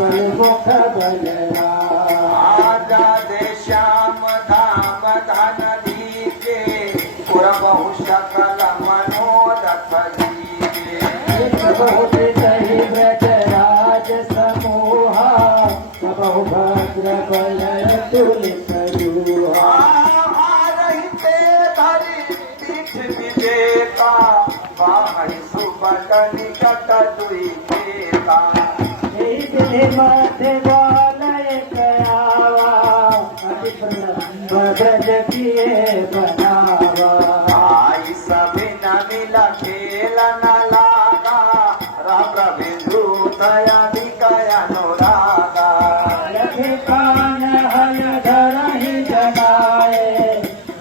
बल मुख बलराम। आजा दे श्याम धाम धन दीजे पुरबहु सकल मनोरथ दीजे। बहुत सही ब्रजराज समूहा सबहु भद्र बल तुलित रूहा। रहते धरि पीठ विवेका बाहि सुबट निकट दुई केता। मध्य बालय कयावा अति प्रलंब ब्रज किए बनावा। आई सभी न मिल खेल न लागा रह प्रबिंदु दया विकय अनुरागा। लखे कान हय धरहि जनाए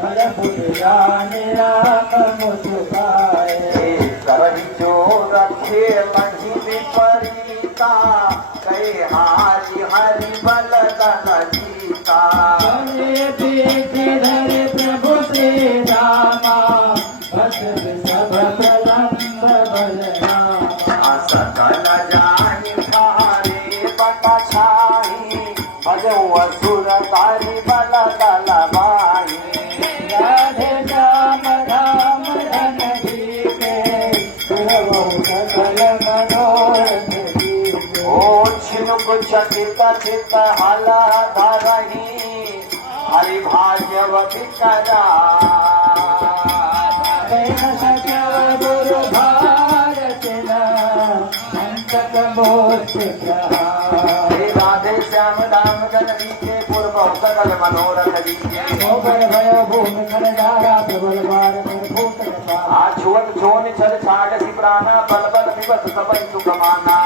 हर पुरा निराम मुस्काए। करही जो रखे मही विपरीता कहे हारि हरि बल दन जीता। पीठ धर प्रभु श्री रामा भद्र सब प्रलंब बलरामा। सकल जाहि हारे बट छाही भजो असुर तारी बल दल बाही। राधे श्याम राम धन दीपे सुरवहु सकल मनोरथ दीपे। ओ छिनुक चकित चित हला धरही हरि भाग्यवती करा। सचव गुरु भारत अंतक मोक्ष हे राधे श्याम धाम जन दीजे पूर्व सकल मनोरथ दीजे। भय भूमि खरदारा प्रबल बार भूत आ छुअत छोन छल छाड़ प्राणा बल बल विवत सब सुख माना।